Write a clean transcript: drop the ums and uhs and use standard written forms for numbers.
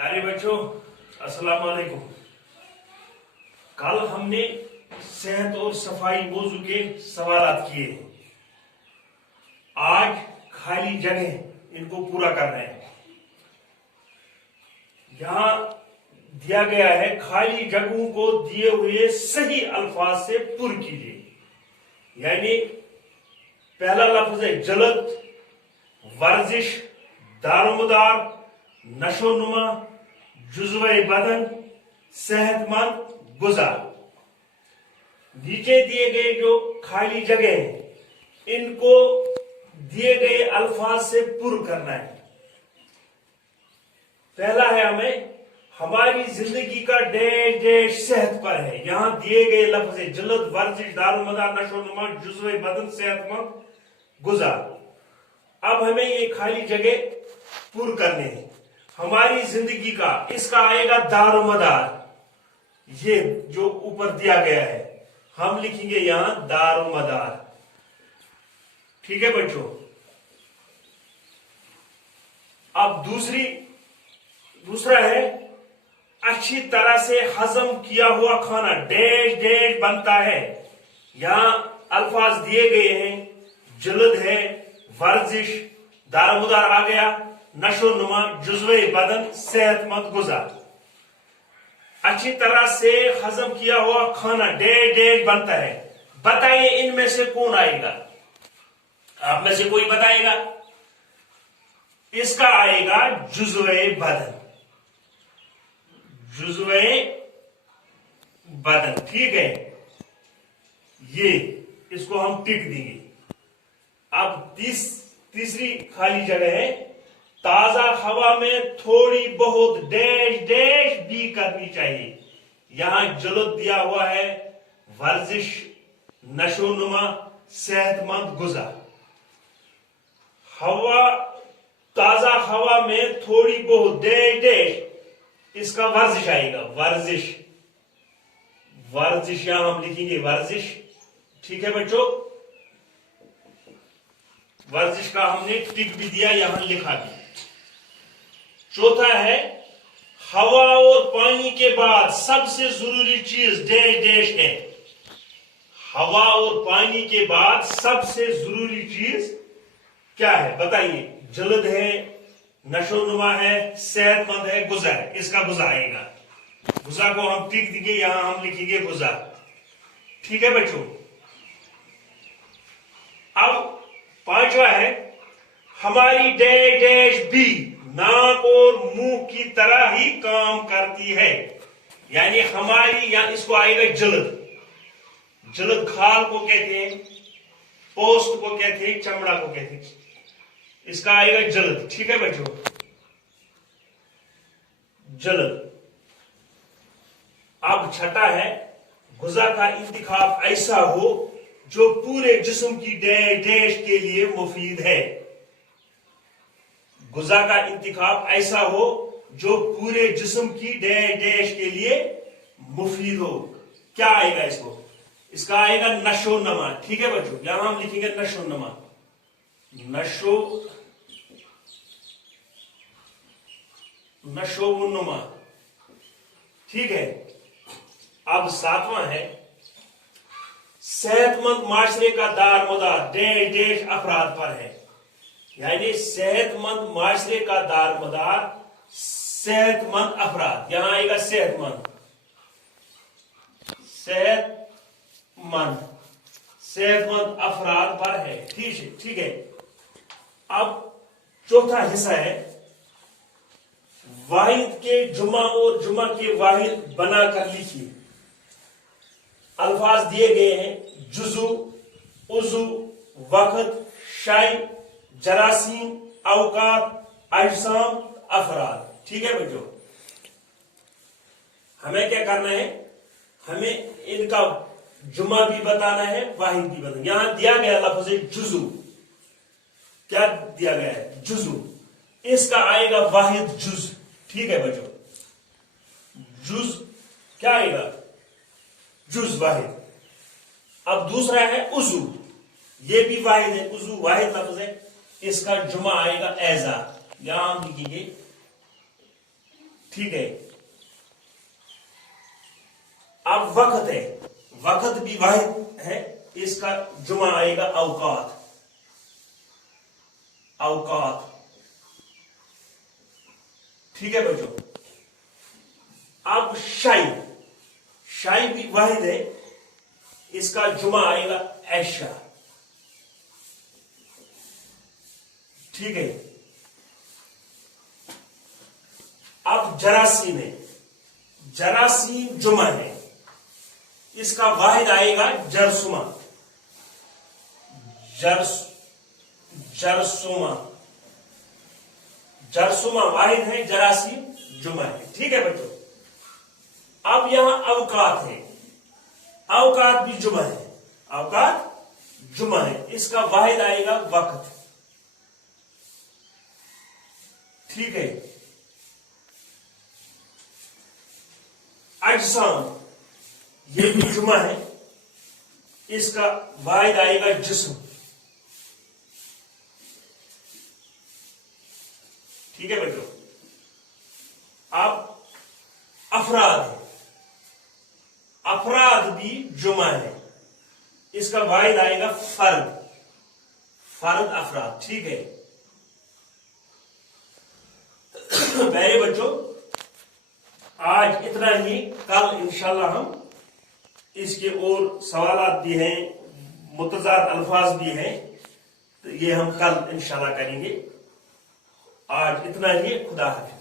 प्यारे बच्चों, अस्सलाम वालेकुम। कल हमने सेहत और सफाई मौजू के सवालात किए हैं। आज खाली जगह इनको पूरा करना है। यहां दिया गया है, खाली जगहों को दिए हुए सही अल्फाज से पुर कीजिए। यानी पहला लफ्ज है जलद, वर्जिश, दारोमदार, नशोनुमा, जुज़्वे बदन, सेहतमंद, गुज़ा। नीचे दिए गए जो खाली जगह है इनको दिए गए अल्फाज से पुर करना है। पहला है हमारी जिंदगी का डैश डैश सेहत पर है। यहां दिए गए लफ्ज है जलद, वर्जिश, दारोमदार, नशोनुमा, जुज़्वे बदन, सेहतमंद, गुज़ा। अब हमें ये खाली जगह पुर करने हैं। हमारी जिंदगी का इसका आएगा दारोमदार। ये जो ऊपर दिया गया है हम लिखेंगे यहां दारोमदार। ठीक है बच्चों। अब दूसरा है अच्छी तरह से हजम किया हुआ खाना डैश डैश बनता है। यहां अल्फाज दिए गए हैं, जलद है, वर्जिश, दारोमदार आ गया, नशोनुमा, जुज़्वे बदन, सेहतमंद, गुज़ा। अच्छी तरह से हजम किया हुआ खाना डैश डैश बनता है। बताइए इनमें से कौन आएगा? आप में से कोई बताएगा? इसका आएगा जुज़्वे बदन। जुज़्वे बदन, ठीक है। ये इसको हम टिक देंगे। अब तीसरी खाली जगह है ताजा हवा में थोड़ी बहुत डैश डैश भी करनी चाहिए। यहां जलद दिया हुआ है, वर्जिश, नशोनुमा, सेहतमंद, गुज़ा। ताजा हवा में थोड़ी बहुत डैश डैश, इसका वर्जिश आएगा। वर्जिश यहां हम लिखेंगे वर्जिश। ठीक है बच्चों, वर्जिश का हमने टिक भी दिया, यहां लिखा भी। चौथा है हवा और पानी के बाद सबसे जरूरी चीज डैश डैश है। हवा और पानी के बाद सबसे जरूरी चीज क्या है बताइए? जलद है, नशोनुमा है, सेहतमंद है, गुज़ा है। इसका गुज़ा आएगा। गुज़ा को हम टिक देंगे, यहां हम लिखेंगे गुज़ा। ठीक है बच्चों। अब पांचवा है हमारी डैश डैश भी नाक और मुंह की तरह ही काम करती है। यानी हमारी, या इसको आएगा जलद। जलद खाल को कहते हैं, पोस्ट को कहते हैं, चमड़ा को कहते हैं। इसका आएगा जलद। ठीक है बच्चों, जलद। अब छठा है गुज़ा का इंतखाब ऐसा हो जो पूरे जिस्म की डैश डैश के लिए मुफीद है। गुज़ा का इंतखाब ऐसा हो जो पूरे जिस्म की डैश डैश के लिए मुफीद हो। क्या आएगा इसको? इसका आएगा नशोनुमा। ठीक है बच्चों, यहां हम लिखेंगे नशोनुमा। नशोनुमा। ठीक है। अब सातवां है सेहतमंद माशरे का दारमदार डैश डैश अफराद पर है। यानी सेहतमंद माशरे का दारमदार सेहतमंद अफराद। यहां आएगा सेहतमंद अफराद पर है। ठीक है। अब चौथा हिस्सा है वाहिद के जुमा और जुमा के वाहिद बनाकर लिखिए। अल्फाज दिए गए हैं जुजू, उजू, वक्त, शाई, जरासीम, औकात, अजसाम, अफराद। ठीक है बच्चों। हमें क्या करना है? हमें इनका जुमा भी बताना है, वाहिद भी बताना। यहां दिया गया लफ्ज है जुजू। क्या दिया गया है? जुजू। इसका आएगा वाहिद जुज। ठीक है बच्चों, जुज क्या आएगा? जुज, वाहिद। अब दूसरा है उजू। ये भी वाहिद है, उजू वाहिद लफ्ज है। इसका जुमा आएगा ऐजा। यहां हम लिखेंगे ٹھیک ہے. اب وقت ہے, وقت بھی واحد ہے, اس کا جمع آئے گا اوقات. اوقات, ٹھیک ہے بچوں. اب شائی, شائی بھی واحد ہے, اس کا جمع آئے گا ایشا. ٹھیک ہے. اب جراثیم ہے, جراثیم جمع ہے, اس کا واحد آئے گا جرثومہ. جرثومہ, جرثومہ واحد ہے, جراثیم جمع ہے. ٹھیک ہے بچوں. اب یہاں اوقات ہے, اوقات بھی جمع ہے, اوقات جمع ہے, اس کا واحد آئے گا وقت. ٹھیک ہے. اجسام, یہ بھی جمع ہے, اس کا واحد آئے گا جسم. ٹھیک ہے بچوں. اب افراد ہے, افراد بھی جمع ہے, اس کا واحد آئے گا فرد. فرد افراد. ٹھیک ہے. پیارے بچوں, آج اتنا ہی. کل انشاءاللہ ہم اس کے اور سوالات بھی ہیں, متضاد الفاظ بھی ہیں, تو یہ ہم کل انشاءاللہ کریں گے. آج اتنا ہی. خدا حافظ.